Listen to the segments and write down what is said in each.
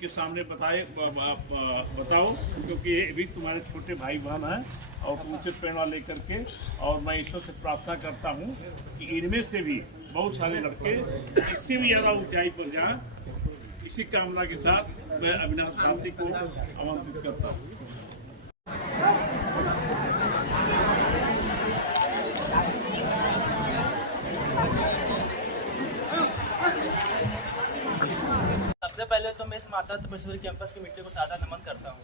इनके सामने बताओ, क्योंकि ये भी तुम्हारे छोटे भाई बहन हैं और उचित प्रेरणा लेकर के, और मैं ईश्वर से प्रार्थना करता हूँ कि इनमें से भी बहुत सारे लड़के इससे भी ज़्यादा ऊंचाई पर जाएं। इसी कामना के साथ मैं अविनाश भारती को आमंत्रित करता हूँ। सबसे पहले तो मैं इस माता तपेश्वरी कैंपस की मिट्टी को सादा नमन करता हूँ,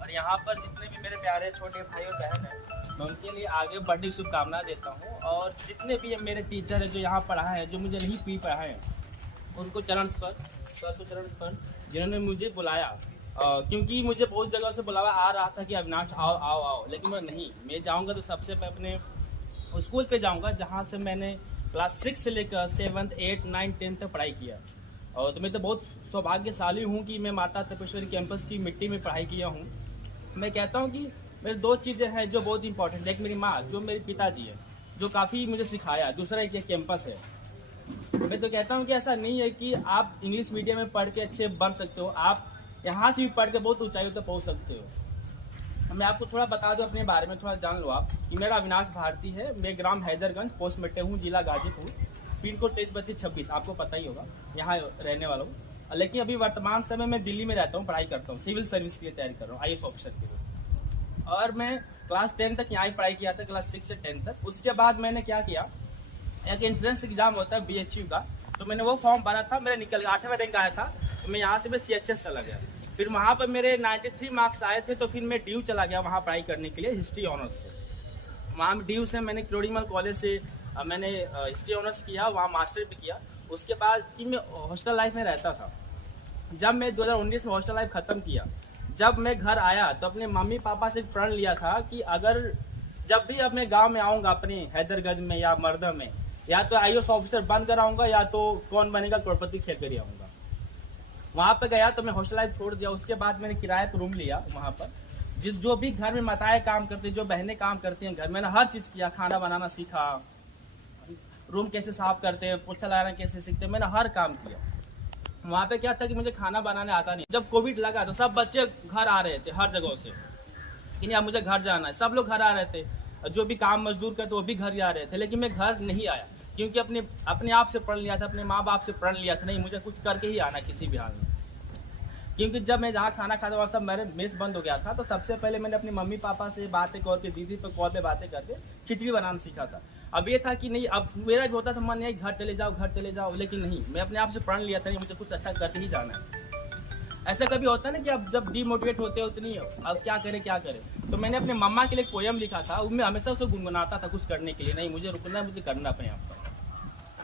और यहाँ पर जितने भी मेरे प्यारे छोटे भाई और बहन हैं मैं उनके लिए आगे बढ़ने की शुभकामनाएं देता हूँ। और जितने भी मेरे टीचर हैं जो यहाँ पढ़ाए हैं, जो मुझे नहीं पी पढ़ाए हैं, उनको चरण स्पर्श जिन्होंने मुझे बुलाया, क्योंकि मुझे बहुत जगह से बुलावा आ रहा था कि अविनाश आओ आओ आओ, लेकिन मैं जाऊँगा तो सबसे पहले अपने स्कूल पे जाऊँगा जहाँ से मैंने क्लास 6 से लेकर 7th 8th 9th 10th तक पढ़ाई किया। और तो मैं तो बहुत सौभाग्यशाली हूँ कि मैं माता तपेश्वरी कैंपस की मिट्टी में पढ़ाई किया हूँ। मैं कहता हूँ कि मेरी 2 चीज़ें हैं जो बहुत इंपॉर्टेंट है। एक मेरी माँ, जो मेरे पिताजी है, जो काफ़ी मुझे सिखाया। दूसरा एक कैंपस है। मैं तो कहता हूँ कि ऐसा नहीं है कि आप इंग्लिश मीडियम में पढ़ के अच्छे बन सकते हो, आप यहाँ से भी पढ़ के बहुत ऊंचाई तक पहुँच सकते हो। मैं आपको थोड़ा बता दूँ अपने बारे में, थोड़ा जान लो आप कि मेरा अविनाश भारती है। मैं ग्राम हैदरगंज पोस्ट मट्टे हूँ, जिला गाजीपुर, पिन कोड 233226, आपको पता ही होगा, यहाँ रहने वाला हूँ। लेकिन अभी वर्तमान समय में दिल्ली में रहता हूँ, पढ़ाई करता हूँ, सिविल सर्विस के लिए तैयारी कर रहा हूँ, IAS ऑफिसर के लिए। और मैं क्लास 10 तक यहाँ ही पढ़ाई किया था, क्लास 6 से 10 तक। उसके बाद मैंने क्या किया, एक एंट्रेंस एग्जाम होता है BHU का, तो मैंने वो फॉर्म भरा था, मेरा निकल गया, 8वें रैंक आया था। तो मैं यहाँ से मैं CHS चला गया। फिर वहाँ पर मेरे 93 मार्क्स आए थे, तो फिर मैं DU चला गया वहाँ पढ़ाई करने के लिए, हिस्ट्री ऑनर्स से। वहाँ DU से मैंने क्रोड़ीमल कॉलेज से मैंने हिस्ट्री ऑनर्स किया, वहाँ मास्टर भी किया। उसके बाद कि मैं हॉस्टल लाइफ में रहता था। जब मैं 2019 में हॉस्टल लाइफ ख़त्म किया, जब मैं घर आया तो अपने मम्मी पापा से प्रण लिया था कि अगर जब भी अपने गांव में आऊँगा, अपने हैदरगंज में या मर्दा में, या तो IAS ऑफिसर बनकर आऊँगा या तो कौन बनेगा करोड़पति खेल कर आऊँगा। वहाँ पर गया तो मैं हॉस्टल लाइफ छोड़ दिया। उसके बाद मैंने किराए पर रूम लिया वहाँ पर। जो भी घर में माताएं काम करती, जो बहनें काम करती हैं घर, मैंने हर चीज़ किया। खाना बनाना सीखा, रूम कैसे साफ करते हैं, पोछा लगाना कैसे सीखते हैं, मैंने हर काम किया। वहाँ पे क्या था कि मुझे खाना बनाने आता नहीं। जब कोविड लगा तो सब बच्चे घर आ रहे थे हर जगह से कि नहीं अब मुझे घर जाना है, सब लोग घर आ रहे थे। जो भी काम मजदूर करते वो भी घर जा रहे थे, लेकिन मैं घर नहीं आया, क्योंकि अपने आप से प्रण लिया था, अपने माँ बाप से प्रण लिया था, नहीं मुझे कुछ करके ही आना किसी भी हाल में। क्योंकि जब मैं जहाँ खाना खाता वहाँ सब मेरे मेस बंद हो गया था, तो सबसे पहले मैंने अपनी मम्मी पापा से बातें करके, दीदी पे कॉल पे बातें करके खिचड़ी बनाना सीखा था। अब ये था कि नहीं, अब मेरा भी होता था मन, नहीं घर चले जाओ, लेकिन नहीं, मैं अपने आप से प्रण लिया था नहीं मुझे कुछ अच्छा करके ही जाना है। ऐसा कभी होता है ना कि अब जब डिमोटिवेट होते हो उतनी अब क्या करें। तो मैंने अपने मम्मा के लिए एक पोयम लिखा था, मैं हमेशा उसे गुनगुनाता था कुछ करने के लिए, नहीं मुझे रुकना, मुझे करना अपने आप का।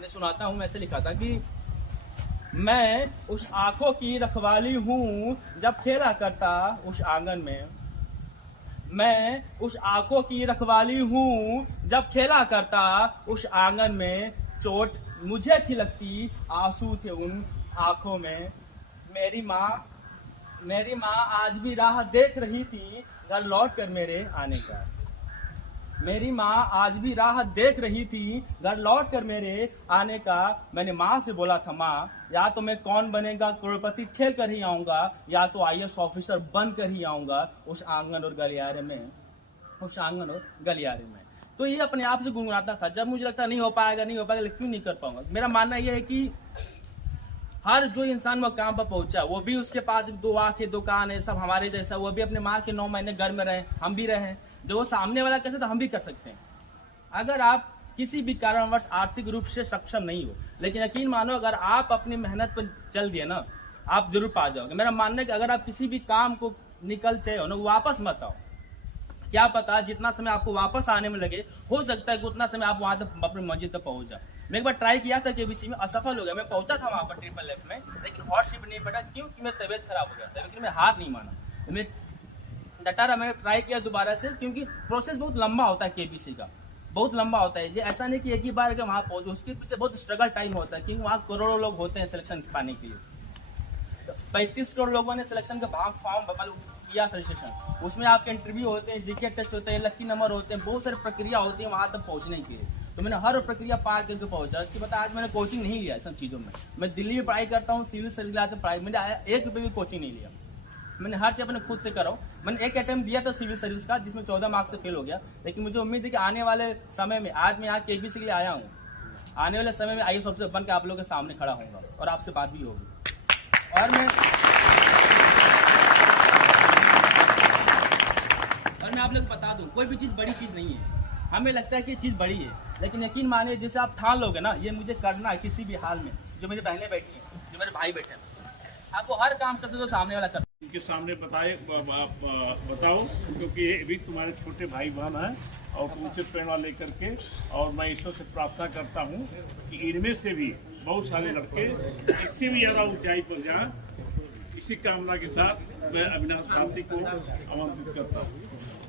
मैं सुनाता हूँ, मैं ऐसे लिखा था कि मैं उस आंखों की रखवाली हूँ जब खेला करता उस आंगन में। मैं उस आंखों की रखवाली हूँ जब खेला करता उस आंगन में। चोट मुझे थी लगती, आंसू थे उन आंखों में। मेरी माँ आज भी राह देख रही थी घर लौट कर मेरे आने का। मेरी माँ आज भी राह देख रही थी घर लौट कर मेरे आने का। मैंने माँ से बोला था, माँ या तो मैं कौन बनेगा करोड़पति खेल कर ही आऊँगा, या तो IAS ऑफिसर बन कर ही आऊँगा उस आंगन और गलियारे में। तो ये अपने आप से गुनगुनाता था। जब मुझे लगता नहीं हो पाएगा, लेकिन क्यों नहीं कर पाऊंगा। मेरा मानना यह है कि हर जो इंसान वो काम पर पहुंचा, वो भी उसके पास 2 आंखें 2 कान है, सब हमारे जैसा, वो भी अपने माँ के 9 महीने घर में रहे, हम भी रहे। जो वो सामने वाला कर सकता हम भी कर सकते हैं। अगर आप किसी भी कारणवश आर्थिक रूप से सक्षम नहीं हो, लेकिन यकीन मानो अगर आप अपनी मेहनत पर चल दिए ना, आप जरूर पा जाओगे। मेरा मानना है कि अगर आप किसी भी काम को निकल चाहे हो ना, वापस मत आओ। क्या पता जितना समय आपको वापस आने में लगे, हो सकता है कि उतना समय आप वहां तक अपनी मंजिल तक पहुंच जाए। मैं एक बार ट्राई किया था KBC में, असफल हो गया। मैं पहुंचा था वहां पर SSS में, लेकिन हॉट शिप नहीं पड़ा, क्योंकि मेरी तबियत खराब हो गया था। लेकिन मैं हार नहीं माना, मैं डटा रहा, मैंने ट्राई किया दोबारा से, क्योंकि प्रोसेस बहुत लंबा होता है KBC का, बहुत लंबा होता है। ऐसा नहीं कि एक ही बार अगर वहाँ पहुंचे, उसके पीछे बहुत स्ट्रगल टाइम होता है, क्योंकि वहाँ करोड़ों लोग होते हैं सिलेक्शन पाने के लिए। 35 करोड़ लोगों ने सिलेक्शन का फॉर्म किया था रजिस्ट्रेशन। उसमें आपके इंटरव्यू होते हैं, GK टेस्ट होते हैं, लकी नंबर होते हैं, बहुत सारी प्रक्रिया होती है वहाँ तक पहुँचने के लिए। तो मैंने हर प्रक्रिया पार करके पहुंचा। इसके बाद आज मैंने कोचिंग नहीं लिया सब चीज़ों में। मैं दिल्ली में पढ़ाई करता हूँ, सिविल सर्विस लाते पढ़ाई, मैंने 1 रुपये भी कोचिंग नहीं लिया। मैंने हर चीज़ अपने खुद से करा हूँ। मैंने एक अटेम्प्ट दिया था सिविल सर्विस का, जिसमें 14 मार्क्स से फेल हो गया। लेकिन मुझे उम्मीद है कि आने वाले समय में, आज मैं यहाँ KBC के लिए आया हूँ, आने वाले समय में IAS ऑफिसर बन के आप लोगों के सामने खड़ा होऊंगा और आपसे बात भी होगी। और मैं आप लोग को बता दूं, कोई भी चीज़ बड़ी चीज़ नहीं है। हमें लगता है कि ये चीज़ बड़ी है, लेकिन यकीन मानिए जैसे आप ठान लोगे ना, ये मुझे करना है किसी भी हाल में। जो मेरी बहनें बैठी हैं, जो मेरे भाई बैठे हैं, आपको हर काम करते तो सामने वाला करते। उनके सामने बताओ, क्योंकि ये भी तुम्हारे छोटे भाई बहन हैं और उचित प्रेरणा लेकर के, और मैं ईश्वर से प्रार्थना करता हूँ कि इनमें से भी बहुत सारे लड़के इससे भी ज़्यादा ऊंचाई पर जाएं। इसी कामना के साथ मैं अविनाश भारती को आमंत्रित करता हूँ।